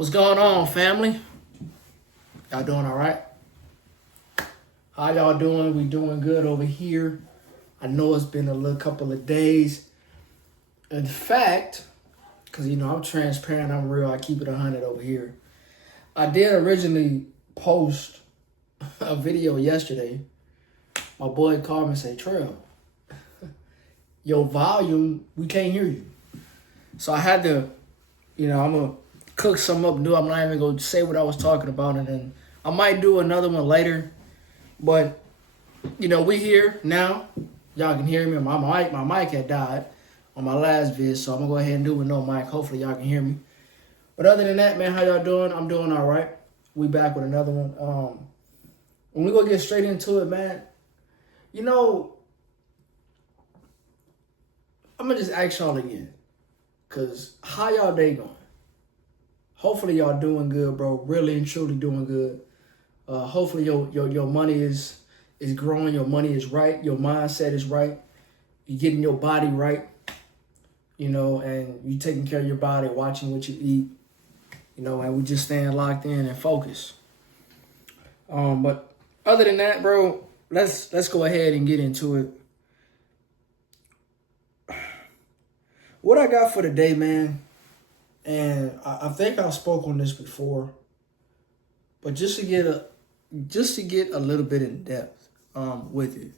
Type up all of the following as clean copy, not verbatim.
What's going on, family? Y'all doing all right? How y'all doing? We doing good over here. I know it's been a little couple of days. In fact, because I'm transparent, I'm real, I keep it 100 over here. I did originally post a video yesterday. My boy called me and said, Trail, your volume, we can't hear you. So I had to, I'm going to cook something up new. I'm not even going to say what I was talking about, and then I might do another one later. But, we here now. Y'all can hear me. My mic had died on my last vid, so I'm going to go ahead and do it with no mic. Hopefully y'all can hear me. But other than that, man, how y'all doing? I'm doing all right. We back with another one. When we go get straight into it, man, I'm going to just ask y'all again. Because how y'all day going? Hopefully y'all doing good, bro. Really and truly doing good. Hopefully your money is growing. Your money is right. Your mindset is right. You're getting your body right. And you taking care of your body, watching what you eat. And we just staying locked in and focused. But other than that, bro, let's go ahead and get into it. What I got for today, man, and I think I spoke on this before, but just to get a little bit in depth with it,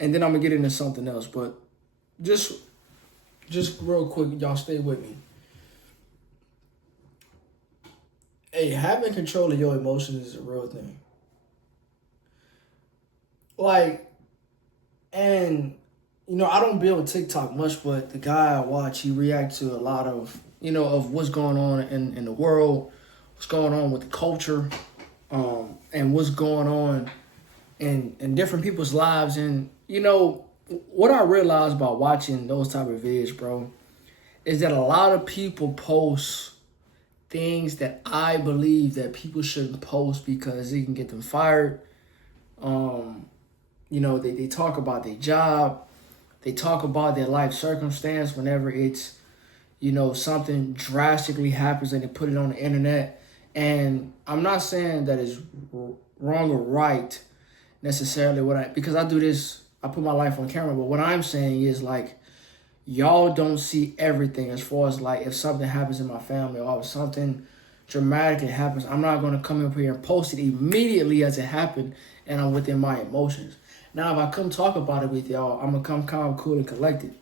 and then I'm gonna get into something else. But just real quick, y'all stay with me. Hey, having control of your emotions is a real thing. I don't be on TikTok much, but the guy I watch, he reacts to a lot of, of what's going on in the world, what's going on with the culture, and what's going on in different people's lives. And, what I realized about watching those type of videos, bro, is that a lot of people post things that I believe that people shouldn't post because it can get them fired. They talk about their job. They talk about their life circumstance whenever it's, something drastically happens and they put it on the internet. And I'm not saying that it's wrong or right necessarily because I do this, I put my life on camera. But what I'm saying is y'all don't see everything as far as if something happens in my family or if something dramatically happens, I'm not going to come up here and post it immediately as it happened and I'm within my emotions. Now, if I come talk about it with y'all, I'm going to come calm, cool, and collected.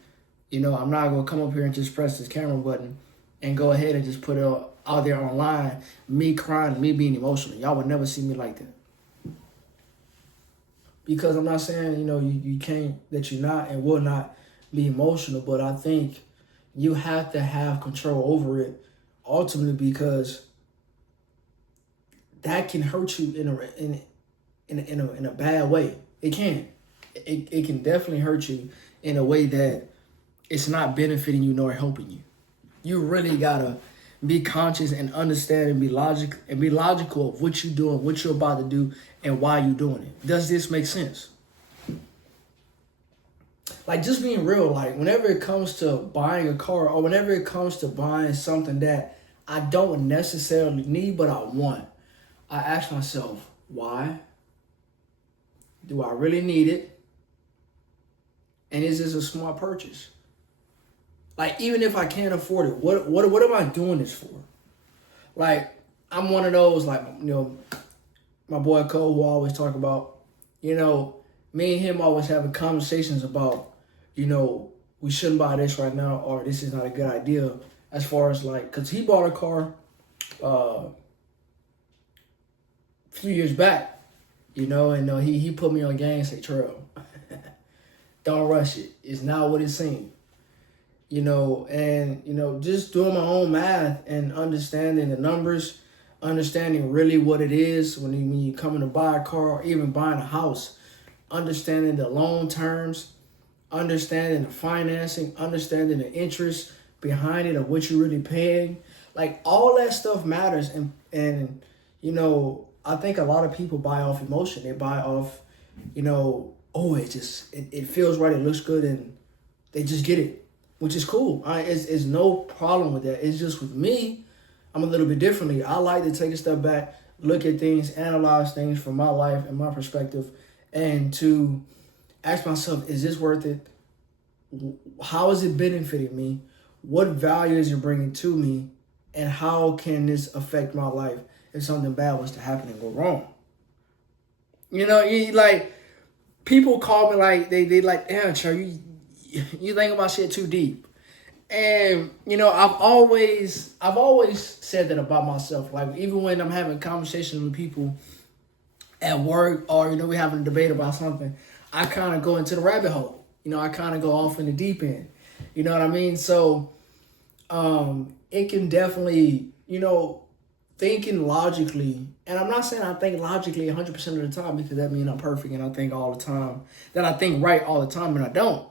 I'm not going to come up here and just press this camera button and go ahead and just put it out there online, me crying, me being emotional. Y'all would never see me like that. Because I'm not saying, you can't, that you're not and will not be emotional, but I think you have to have control over it ultimately because that can hurt you in a bad way. It can. It can definitely hurt you in a way that it's not benefiting you nor helping you. You really gotta be conscious and understand and be logical of what you're doing, what you're about to do, and why you're doing it. Does this make sense? Just being real, whenever it comes to buying a car or whenever it comes to buying something that I don't necessarily need but I want, I ask myself, why? Do I really need it? And is this a smart purchase? Even if I can't afford it, what am I doing this for? I'm one of those, my boy Cole, who I always talk about, me and him always having conversations about, we shouldn't buy this right now or this is not a good idea as far as because he bought a car a few years back. And he put me on game and say, Trail, don't rush it. It's not what it seems. Just doing my own math and understanding the numbers, understanding really what it is when you come in to buy a car or even buying a house, understanding the loan terms, understanding the financing, understanding the interest behind it of what you're really paying. All that stuff matters. And I think a lot of people buy off emotion. They buy off, it feels right, it looks good, and they just get it. which is cool. It's no problem with that. It's just with me, I'm a little bit differently. I like to take a step back, look at things, analyze things from my life and my perspective, and to ask myself, is this worth it? How is it benefiting me? What value is it bringing to me? And how can this affect my life if something bad was to happen and go wrong? Like, people call me like, they like, damn, Charlie, you think about shit too deep. And, I've always said that about myself. Like, even when I'm having conversations with people at work, or, we're having a debate about something, I kind of go into the rabbit hole. I kind of go off in the deep end. You know what I mean? So, it can definitely, thinking logically, and I'm not saying I think logically 100% of the time, because that means I'm perfect and I think all the time, that I think right all the time, and I don't.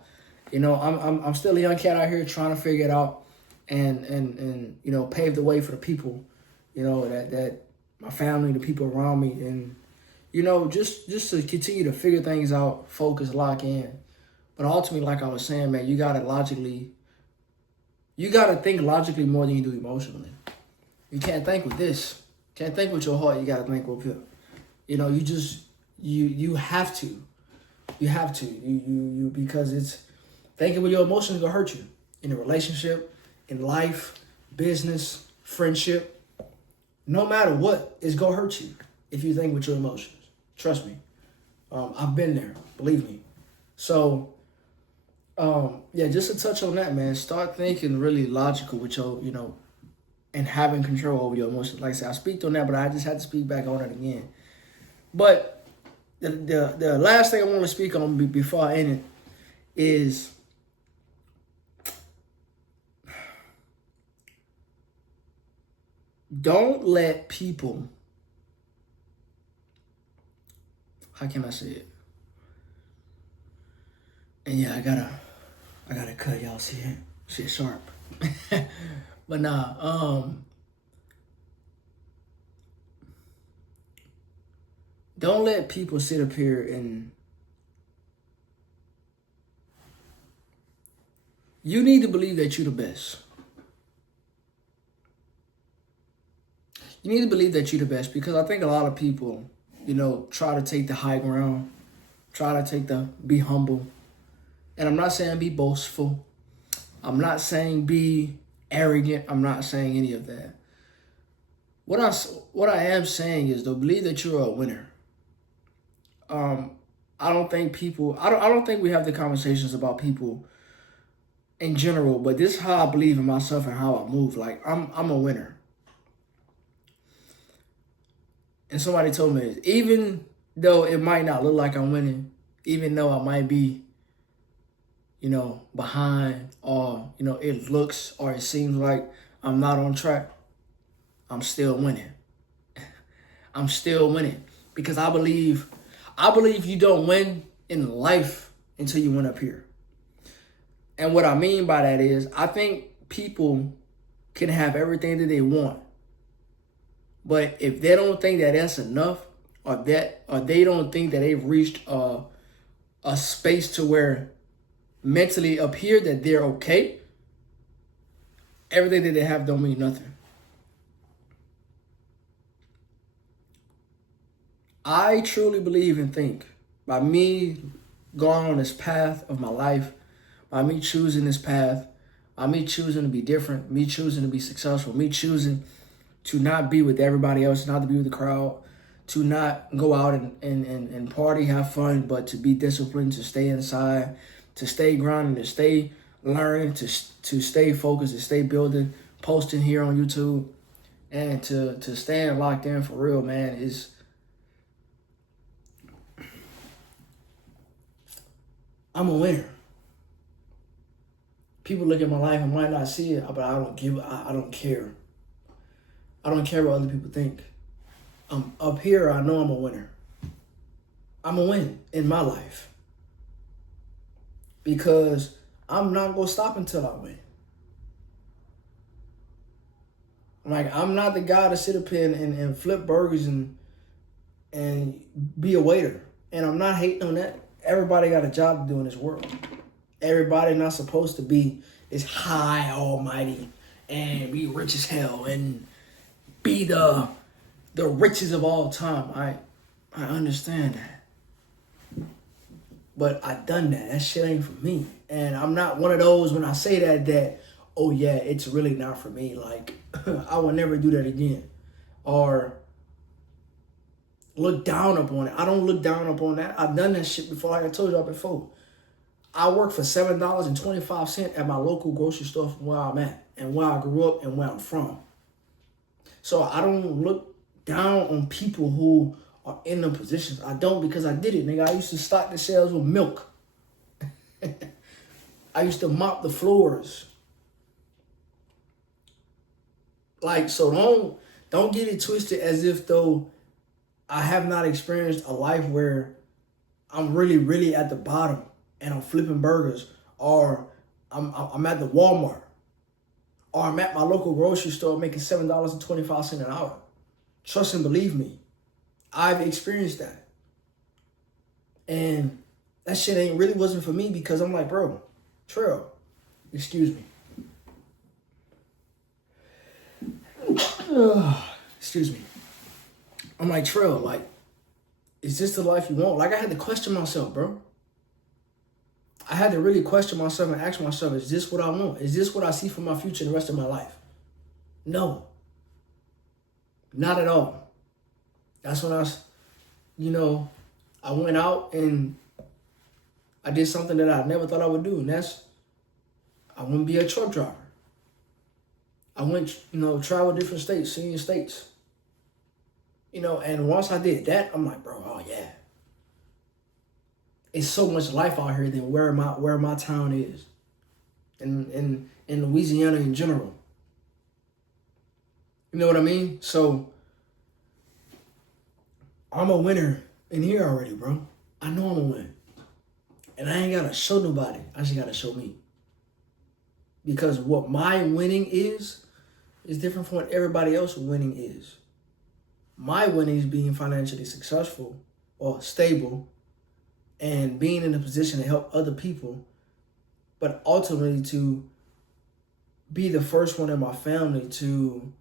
I'm still a young cat out here trying to figure it out and pave the way for the people, that my family, the people around me, and, just to continue to figure things out, focus, lock in. But ultimately, like I was saying, man, you got to think logically more than you do emotionally. You can't think with this. You can't think with your heart. You got to think with your, you have to. You have to. You because it's thinking with your emotions gonna hurt you in a relationship, in life, business, friendship. No matter what, it's gonna hurt you if you think with your emotions. Trust me. I've been there. Believe me. So, just to touch on that, man. Start thinking really logical with your, and having control over your emotions. Like I said, I speak on that, but I just had to speak back on it again. But the last thing I want to speak on before I end it is don't let people, how can I say it? And yeah, I gotta cut, y'all. See it? Shit sharp. But nah, don't let people sit up here and you need to believe that you're the best. You need to believe that you're the best, because I think a lot of people, try to take the high ground, try to be humble. And I'm not saying be boastful. I'm not saying be arrogant. I'm not saying any of that. What I am saying is, though, believe that you're a winner. I don't think we have the conversations about people in general, but this is how I believe in myself and how I move. Like, I'm a winner. And somebody told me, even though it might not look like I'm winning, even though I might be, behind, or, it looks or it seems like I'm not on track, I'm still winning. I'm still winning, because I believe you don't win in life until you win up here. And what I mean by that is, I think people can have everything that they want, but if they don't think that that's enough, or they don't think that they've reached a space to where mentally up here that they're okay, everything that they have don't mean nothing. I truly believe and think, by me going on this path of my life, by me choosing this path, by me choosing to be different, me choosing to be successful, me choosing to not be with everybody else, not to be with the crowd, to not go out and party, have fun, but to be disciplined, to stay inside, to stay grinding, to stay learning, to stay focused, to stay building, posting here on YouTube, and to staying locked in for real, man, I'm a winner. People look at my life and might not see it, but I don't care. I don't care what other people think. I'm up here, I know I'm a winner. I'm a win in my life. Because I'm not going to stop until I win. Like, I'm not the guy to sit up here and flip burgers and be a waiter. And I'm not hating on that. Everybody got a job to do in this world. Everybody not supposed to be is high almighty and be rich as hell and be the richest of all time. I understand that. But I done that. That shit ain't for me. And I'm not one of those when I say that, oh yeah, it's really not for me. Like, I will never do that again. Or look down upon it. I don't look down upon that. I've done that shit before, like I told y'all before. I work for $7.25 at my local grocery store from where I'm at and where I grew up and where I'm from. So I don't look down on people who are in them positions. I don't, because I did it, nigga. I used to stock the shelves with milk. I used to mop the floors. Like, so don't get it twisted as if though I have not experienced a life where I'm really, really at the bottom and I'm flipping burgers, or I'm at the Walmart, or I'm at my local grocery store making $7.25 an hour. Trust and believe me, I've experienced that. And that shit really wasn't for me, because I'm like, bro, Trill, excuse me. Excuse me. I'm like, Trill, like, is this the life you want? Like, I had to question myself, bro. I had to really question myself and ask myself, is this what I want? Is this what I see for my future and the rest of my life? No. Not at all. That's when I went out and I did something that I never thought I would do, and that's, I want to be a truck driver. I went, travel different states, senior states. And once I did that, I'm like, bro, oh yeah. It's so much life out here than where my town is. In Louisiana in general. You know what I mean? So I'm a winner in here already, bro. I know I'm a winner. And I ain't gotta show nobody. I just gotta show me. Because what my winning is different from what everybody else's winning is. My winning is being financially successful or stable and being in a position to help other people, but ultimately to be the first one in my family to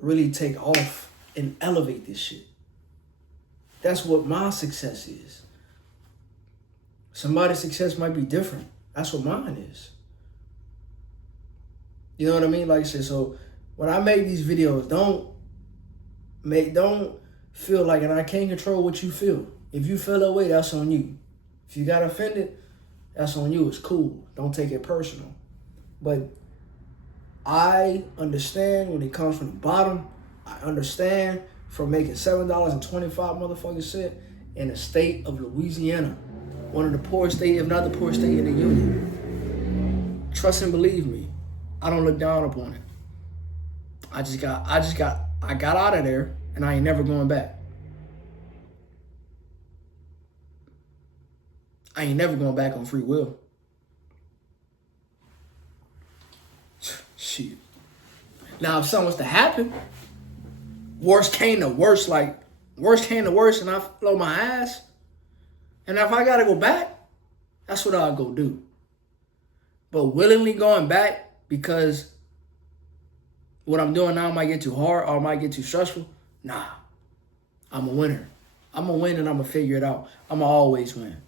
really take off and elevate this shit. That's what my success is. Somebody's success might be different. That's what mine is. You know what I mean? Like I said, so when I make these videos, don't feel like, and I can't control what you feel. If you feel that way, that's on you. If you got offended, that's on you. It's cool. Don't take it personal. But I understand when it comes from the bottom. I understand from making $7.25 motherfucking cent in the state of Louisiana, one of the poorest states, if not the poorest state in the union. Trust and believe me, I don't look down upon it. I got out of there, and I ain't never going back. I ain't never going back on free will. Shit. Now, if something was to happen, worst came to worst, and I blow my ass, and if I gotta go back, that's what I'll go do. But willingly going back because what I'm doing now might get too hard or might get too stressful, nah. I'm a winner. I'm gonna win and I'm gonna figure it out. I'm gonna always win.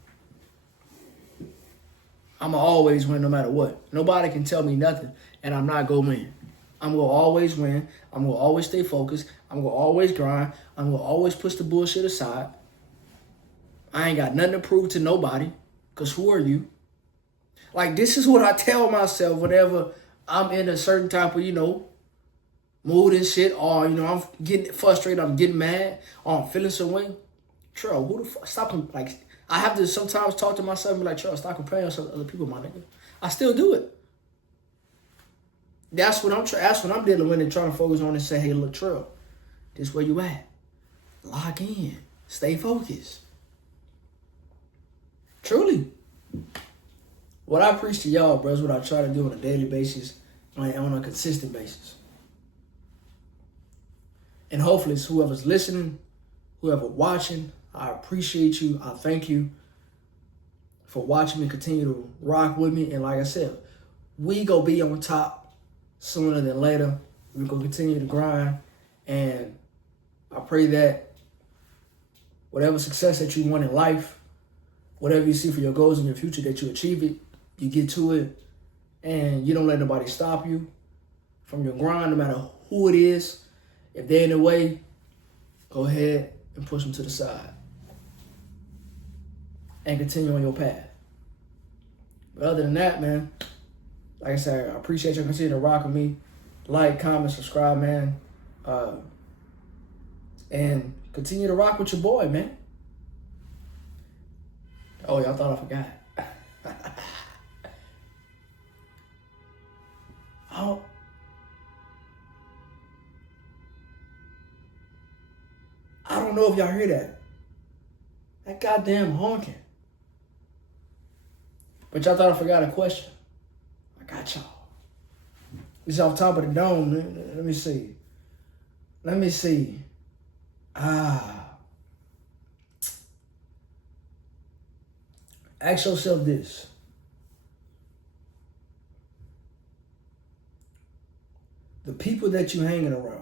I'm going to always win no matter what. Nobody can tell me nothing, and I'm not going to win. I'm going to always win. I'm going to always stay focused. I'm going to always grind. I'm going to always push the bullshit aside. I ain't got nothing to prove to nobody, because who are you? Like, this is what I tell myself whenever I'm in a certain type of, mood and shit, or, I'm getting frustrated, I'm getting mad, or I'm feeling some way. Trell, who the fuck? Stop, like, I have to sometimes talk to myself and be like, Trell, stop comparing yourself to other people, my nigga. I still do it. That's what I'm dealing with and trying to focus on and say, hey, look, Trell, this where you at. Lock in. Stay focused. Truly. What I preach to y'all, bro, is what I try to do on a daily basis, on a consistent basis. And hopefully it's whoever's listening, whoever watching, I appreciate you. I thank you for watching me continue to rock with me. And like I said, we go be on top sooner than later. We're going to continue to grind. And I pray that whatever success that you want in life, whatever you see for your goals in your future, that you achieve it, you get to it, and you don't let nobody stop you from your grind, no matter who it is. If they're in the way, go ahead and push them to the side and continue on your path. But other than that, man, like I said, I appreciate you continuing to rock with me. Like, comment, subscribe, man. And continue to rock with your boy, man. Oh, y'all thought I forgot. I don't know if y'all hear that. That goddamn honking. But y'all thought I forgot a question. I got y'all. It's off top of the dome. Let me see. Ask yourself this. The people that you hanging around,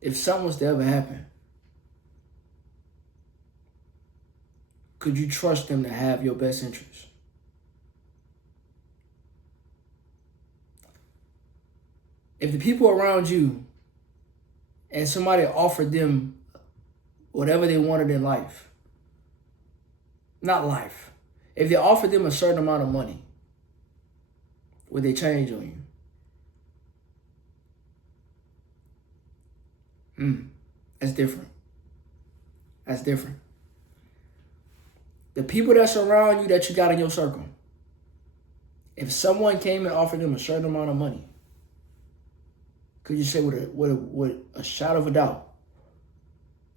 if something was to ever happen, could you trust them to have your best interest? If the people around you and somebody offered them whatever they wanted in life, not life, if they offered them a certain amount of money, would they change on you? That's different. The people that surround you, that you got in your circle, if someone came and offered them a certain amount of money, could you say with a shadow of a doubt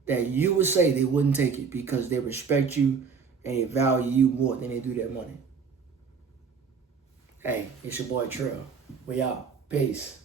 that you would say they wouldn't take it because they respect you and they value you more than they do their money? Hey, it's your boy Trill. We out. Peace.